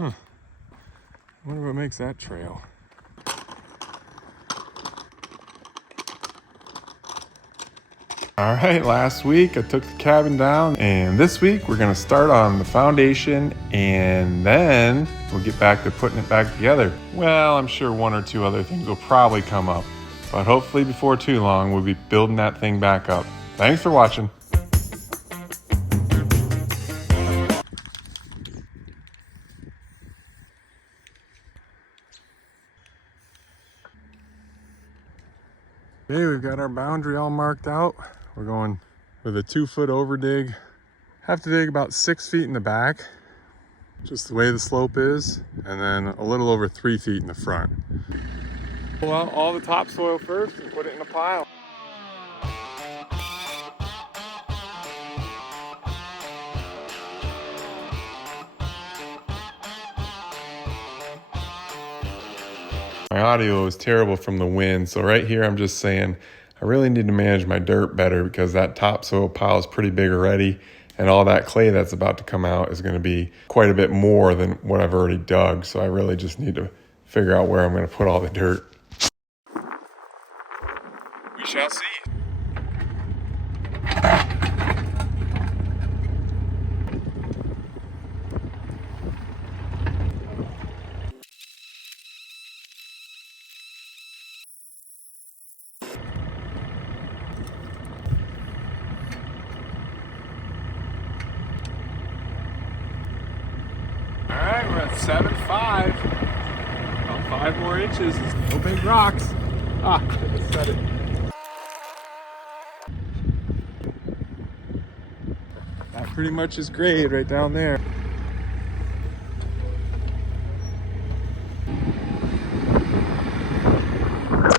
Huh. I wonder what makes that trail. All right, last week I took the cabin down, and this week we're gonna start on the foundation, and then we'll get back to putting it back together. Well, I'm sure one or two other things will probably come up, but hopefully before too long we'll be building that thing back up. Thanks for watching. Okay, we've got our boundary all marked out. We're going with a 2-foot over dig. Have to dig about 6 feet in the back, just the way the slope is, and then a little over 3 feet in the front. Pull out all the topsoil first and put it in a pile. My audio is terrible from the wind, so right here I'm just saying I really need to manage my dirt better because that topsoil pile is pretty big already, and all that clay that's about to come out is going to be quite a bit more than what I've already dug, so I really just need to figure out where I'm going to put all the dirt. We shall see. All right, we're at 7.5. About 5 more inches. No big rocks. Ah, I just said it. That pretty much is grade right down there.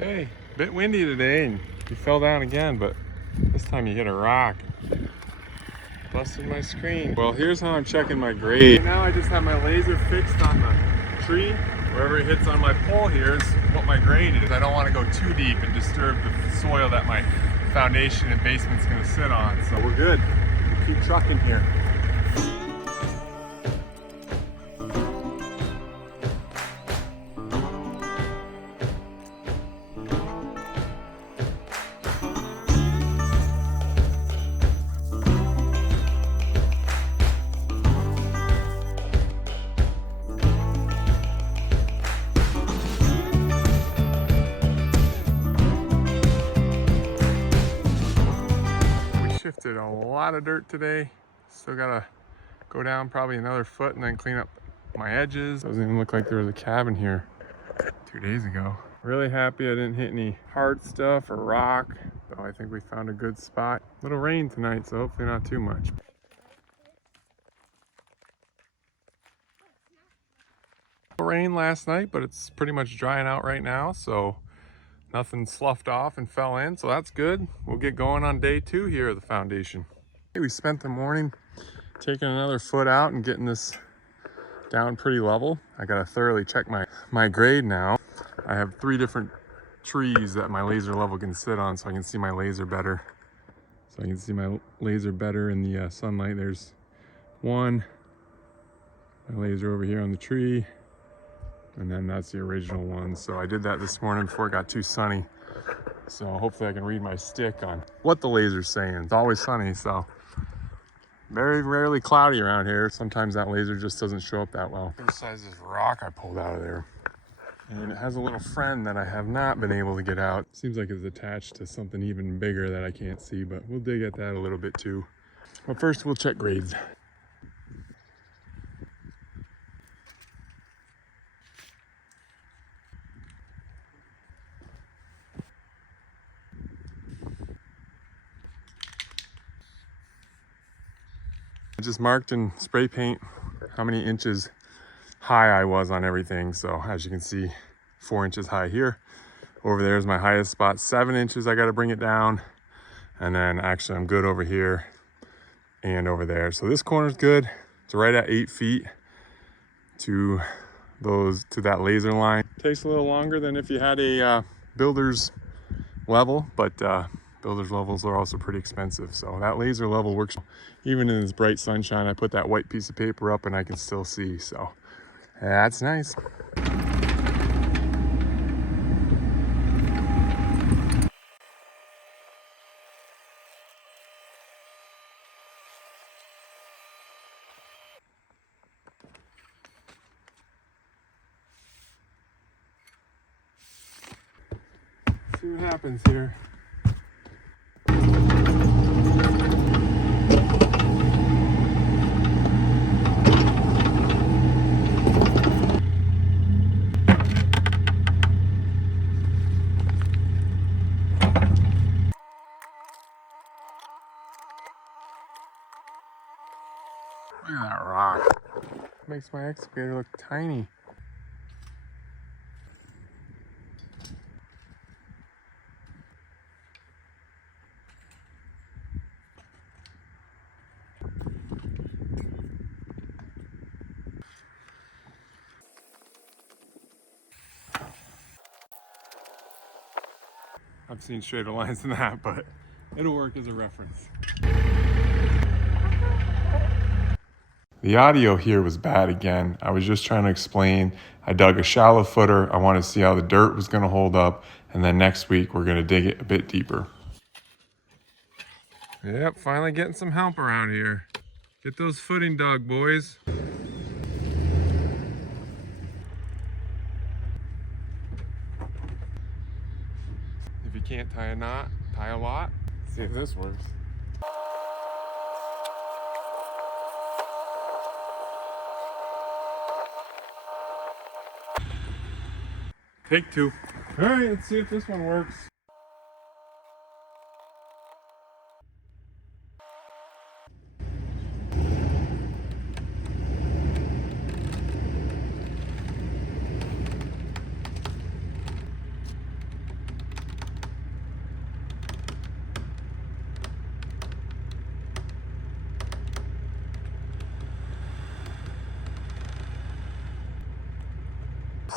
Hey, a bit windy today, and you fell down again, but this time you hit a rock. Busted my screen. Well, here's how I'm checking my grade. Now I just have my laser fixed on the tree. Wherever it hits on my pole here is what my grade is. I don't want to go too deep and disturb the soil that my foundation and basement's going to sit on. So we're good. We'll keep trucking here. Shifted a lot of dirt today. Still gotta go down probably another foot and then clean up my edges. Doesn't even look like there was a cabin here 2 days ago. Really happy I didn't hit any hard stuff or rock. So I think we found a good spot. Little rain tonight, so hopefully not too much. Rain last night, but it's pretty much drying out right now, so nothing sloughed off and fell in, so that's good. We'll get going on day 2 here of the foundation. We spent the morning taking another foot out and getting this down pretty level. I gotta thoroughly check my grade now. I have 3 different trees that my laser level can sit on, so I can see my laser better. So I can see my laser better in the sunlight. There's one, my laser over here on the tree, and then that's the original one. So I did that this morning before it got too sunny. So hopefully I can read my stick on what the laser's saying. It's always sunny, so very rarely cloudy around here. Sometimes that laser just doesn't show up that well. What size is rock I pulled out of there? And it has a little friend that I have not been able to get out. Seems like it's attached to something even bigger that I can't see, but we'll dig at that a little bit too. But first we'll check grades. I just marked in spray paint how many inches high I was on everything. So as you can see, 4 inches high here. Over there is my highest spot, 7 inches. I got to bring it down. And then actually I'm good over here and over there. So this corner is good. It's right at 8 feet to that laser line. Takes a little longer than if you had a builder's level, but builder's levels are also pretty expensive. So that laser level works even in this bright sunshine. I put that white piece of paper up and I can still see. So, That's nice. See what happens here. Look at that rock. Makes my excavator look tiny. I've seen straighter lines than that, but it'll work as a reference. The audio here was bad again. I was just trying to explain. I dug a shallow footer. I wanted to see how the dirt was going to hold up. And then next week, we're going to dig it a bit deeper. Yep, finally getting some help around here. Get those footing dug, boys. If you can't tie a knot, tie a lot. See if this works. Take two. All right, let's see if this one works.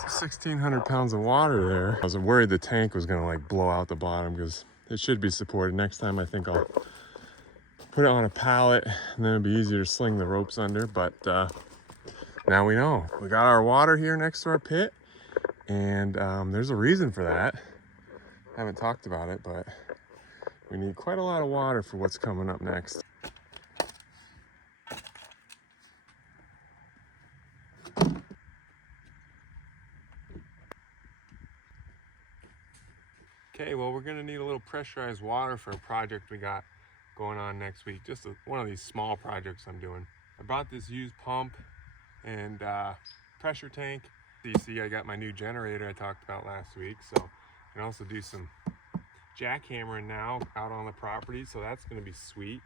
It's 1,600 pounds of water there. I was worried the tank was gonna like blow out the bottom because it should be supported. Next time I think I'll put it on a pallet and then it'll be easier to sling the ropes under, but now we know. We got our water here next to our pit, and there's a reason for that. Haven't talked about it, but we need quite a lot of water for what's coming up next. Okay, well, we're gonna need a little pressurized water for a project we got going on next week. Just one of these small projects I'm doing. I brought this used pump and pressure tank. So you see I got my new generator I talked about last week, so I can also do some jackhammering now out on the property, so that's gonna be sweet.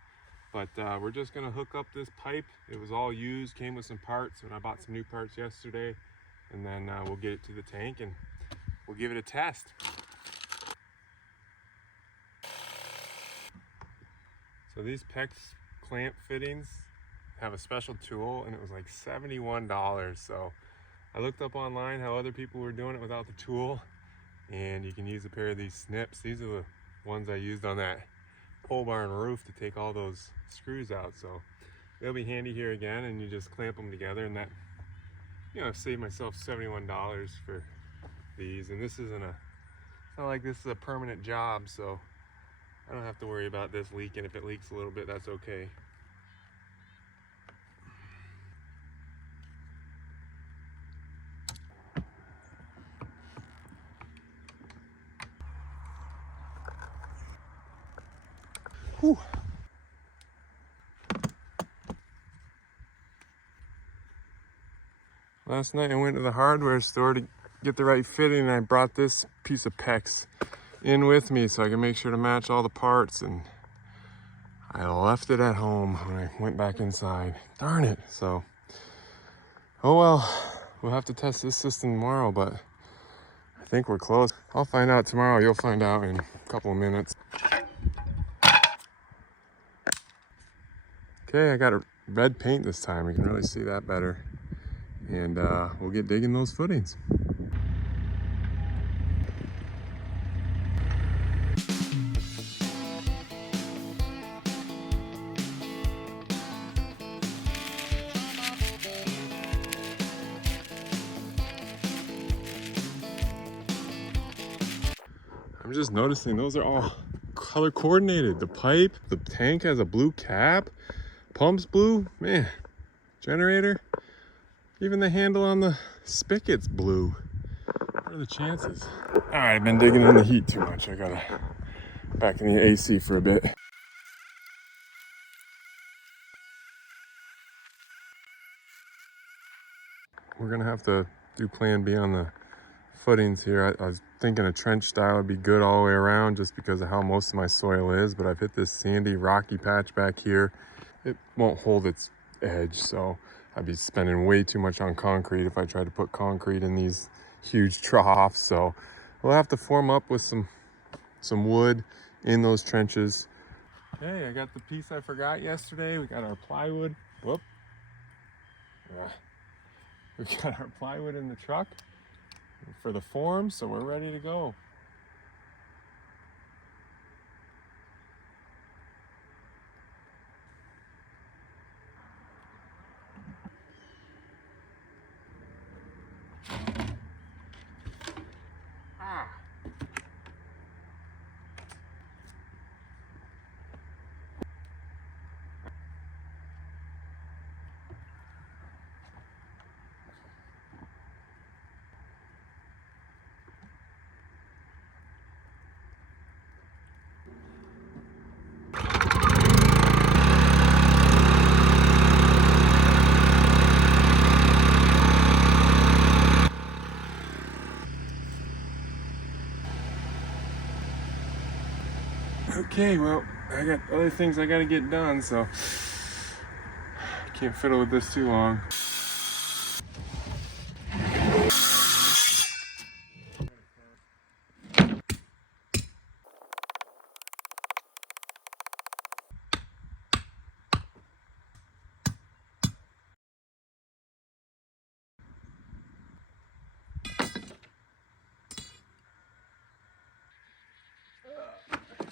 But we're just gonna hook up this pipe. It was all used, came with some parts, and I bought some new parts yesterday, and then we'll get it to the tank and we'll give it a test. So these PEX clamp fittings have a special tool, and it was like $71. So I looked up online how other people were doing it without the tool, and you can use a pair of these snips. These are the ones I used on that pole barn roof to take all those screws out. So they'll be handy here again, and you just clamp them together, and that, you know, I've saved myself $71 for these. And this isn't it's not like this is a permanent job, so I don't have to worry about this leaking. If it leaks a little bit, that's okay. Whew. Last night I went to the hardware store to get the right fitting, and I brought this piece of PEX in with me so I can make sure to match all the parts, and I left it at home when I went back inside. Darn it. So, oh well, we'll have to test this system tomorrow, but I think we're close. I'll find out tomorrow. You'll find out in a couple of minutes. Okay, I got a red paint this time. You can really see that better. And we'll get digging those footings. I'm just noticing those are all color coordinated. The pipe, the tank has a blue cap, pumps blue, man, generator, even the handle on the spigot's blue. What are the chances? All right, I've been digging in the heat too much. I gotta back in the AC for a bit. We're gonna have to do plan B on the footings here. I was thinking a trench style would be good all the way around just because of how most of my soil is, but I've hit this sandy, rocky patch back here. It won't hold its edge, so I'd be spending way too much on concrete if I tried to put concrete in these huge troughs. So we'll have to form up with some wood in those trenches. Hey, I got the piece I forgot yesterday. We got our plywood. Whoop. We got our plywood in the truck for the form, so we're ready to go. Okay, well, I got other things I gotta get done, so can't fiddle with this too long.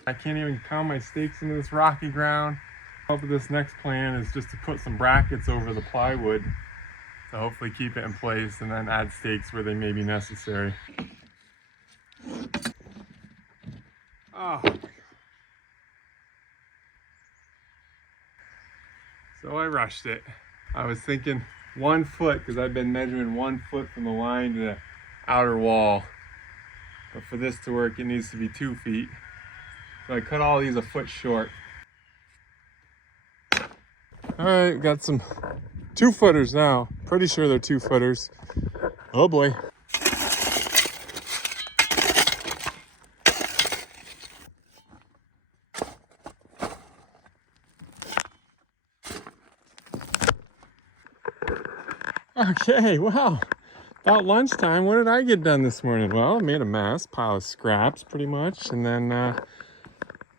I can't even pound my stakes into this rocky ground. Up with this next plan is just to put some brackets over the plywood to hopefully keep it in place and then add stakes where they may be necessary. Oh. So I rushed it. I was thinking 1 foot because I've been measuring 1 foot from the line to the outer wall. But for this to work, it needs to be 2 feet. So I cut all these a foot short. All right, got some 2-footers now. Pretty sure they're 2-footers. Oh boy. Okay, wow. About lunchtime, what did I get done this morning? Well, I made a mess, pile of scraps pretty much, and then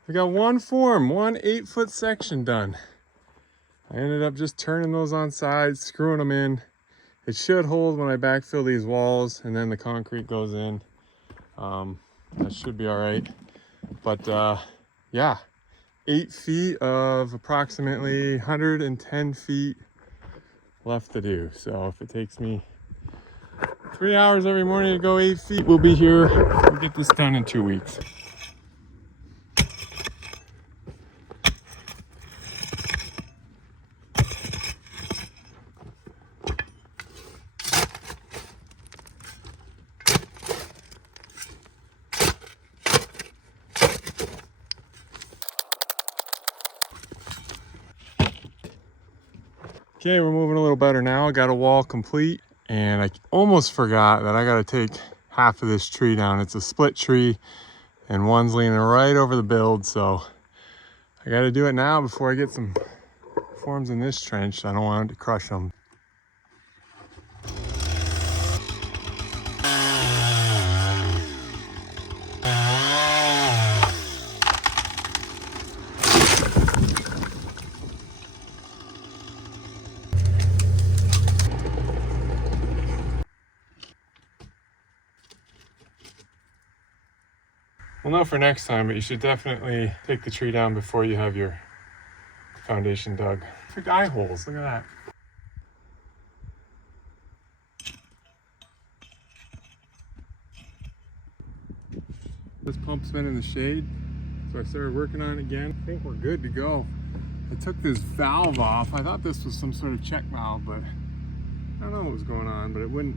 we got one 8-foot section done. I ended up just turning those on sides, screwing them in. It should hold when I backfill these walls and then the concrete goes in. That should be all right. But yeah, 8 feet of approximately 110 feet left to do. So if it takes me 3 hours every morning to go 8 feet, we'll be here. We'll get this done in 2 weeks. Okay, we're moving a little better now. I got a wall complete, and I almost forgot that I got to take half of this tree down. It's a split tree, and one's leaning right over the build, so I got to do it now before I get some forms in this trench. I don't want it to crush them. Well, no for next time, but you should definitely take the tree down before you have your foundation dug. Perfect eye holes, look at that. This pump's been in the shade, so I started working on it again. I think we're good to go. I took this valve off. I thought this was some sort of check valve, but I don't know what was going on, but it wouldn't,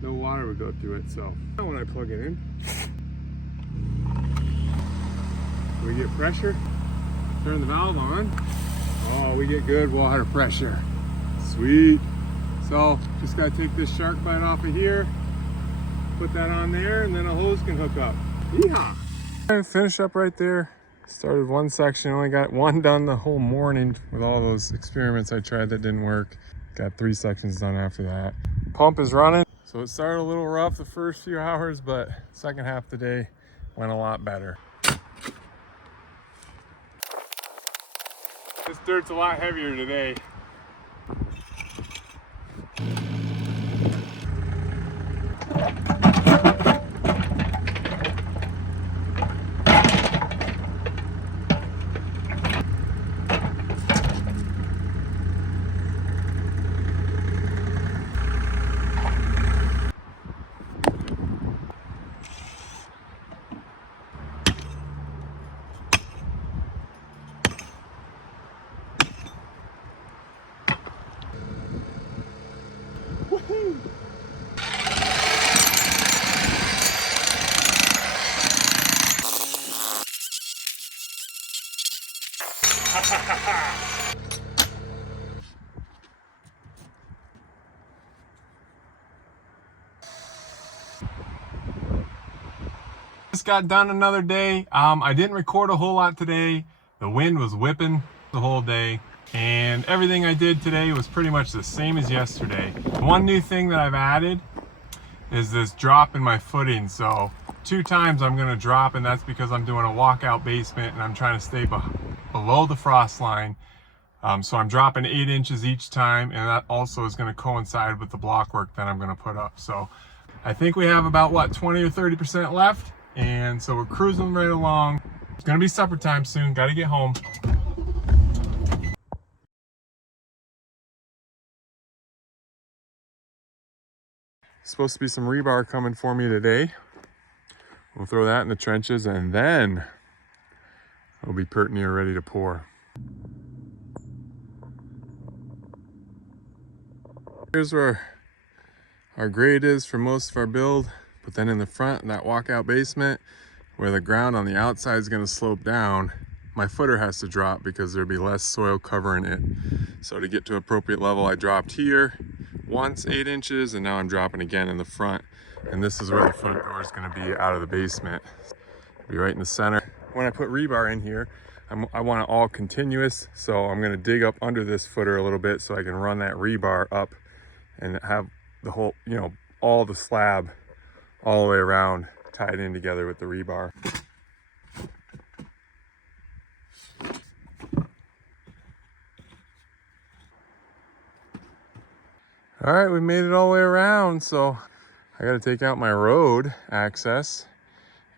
no water would go through it. So now when I plug it in, we get pressure, turn the valve on. Oh, we get good water pressure. Sweet. So just gotta take this shark bite off of here, put that on there, and then a hose can hook up. Yeehaw! I finished up right there. Started one section, only got one done the whole morning with all those experiments I tried that didn't work. Got 3 sections done after that. Pump is running. So it started a little rough the first few hours, but second half of the day went a lot better. This dirt's a lot heavier today. Just got done another day. I didn't record a whole lot today. The wind was whipping the whole day, and everything I did today was pretty much the same as yesterday. One new thing that I've added is this drop in my footing. So 2 times I'm going to drop, and that's because I'm doing a walkout basement and I'm trying to stay below the frost line. So I'm dropping 8 inches each time, and that also is going to coincide with the block work that I'm going to put up. So I think we have about, what, 20 or 30% left, and so we're cruising right along. It's going to be supper time soon. Got to get home. Supposed to be some rebar coming for me today. We'll throw that in the trenches, and then it'll be pert near ready to pour. Here's where our grade is for most of our build, but then in the front, in that walkout basement, where the ground on the outside is going to slope down, my footer has to drop because there'll be less soil covering it. So to get to appropriate level, I dropped here once 8 inches, and now I'm dropping again in the front. And this is where the front door is going to be out of the basement. It'll be right in the center. When I put rebar in here, I want it all continuous, so I'm going to dig up under this footer a little bit so I can run that rebar up and have the whole, all the slab all the way around tied in together with the rebar. All right, we made it all the way around, so I got to take out my road access,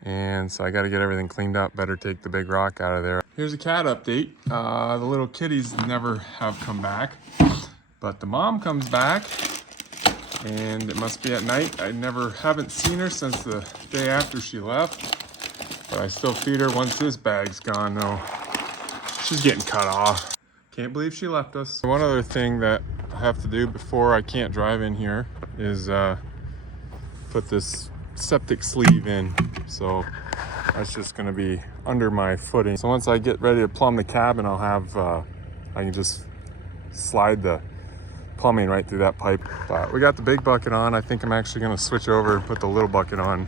and so I got to get everything cleaned up. Better take the big rock out of there. Here's a cat update. The little kitties never have come back, but the mom comes back, and it must be at night. I haven't seen her since the day after she left, but I still feed her once this bag's gone though. She's getting cut off. Can't believe she left us. One other thing that I have to do before I can't drive in here is put this septic sleeve in. So that's just gonna be under my footing. So once I get ready to plumb the cabin, I'll have, I can just slide the plumbing right through that pipe. But we got the big bucket on. I think I'm actually gonna switch over and put the little bucket on.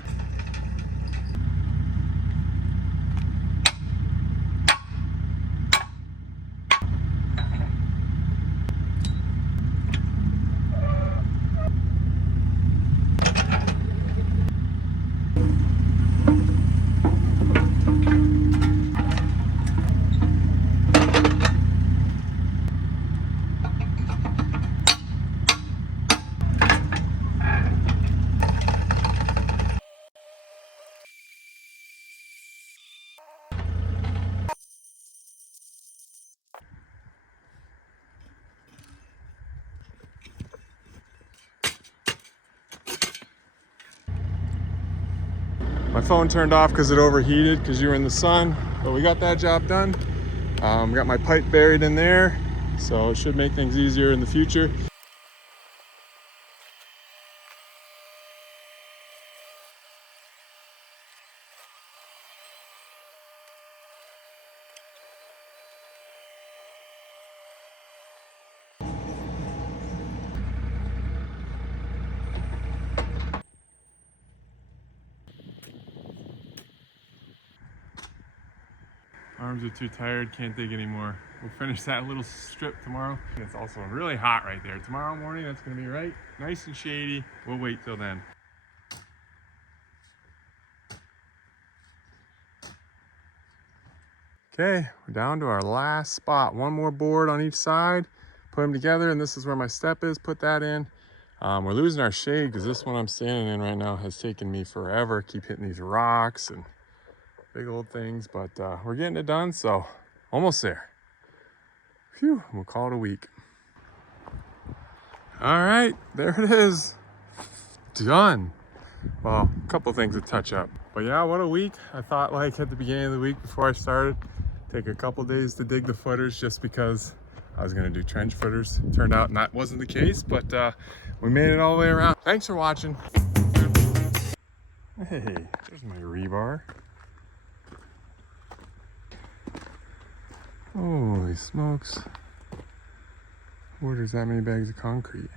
My phone turned off because it overheated because you were in the sun, but we got that job done. Got my pipe buried in there, so it should make things easier in the future. Arms are too tired, can't dig anymore. We'll finish that little strip tomorrow. It's also really hot right there. Tomorrow morning, that's gonna be right, nice and shady. We'll wait till then. Okay, we're down to our last spot. One more board on each side, put them together, and this is where my step is, put that in. We're losing our shade because this one I'm standing in right now has taken me forever. Keep hitting these rocks and big old things, but we're getting it done, so almost there. Phew, we'll call it a week. All right, there it is, done. Well, a couple things to touch up, but yeah, what a week. I thought like at the beginning of the week before I started, take a couple days to dig the footers just because I was gonna do trench footers. Turned out that wasn't the case, but we made it all the way around. Thanks for watching. Hey, there's my rebar. Holy smokes. Where there's that many bags of concrete?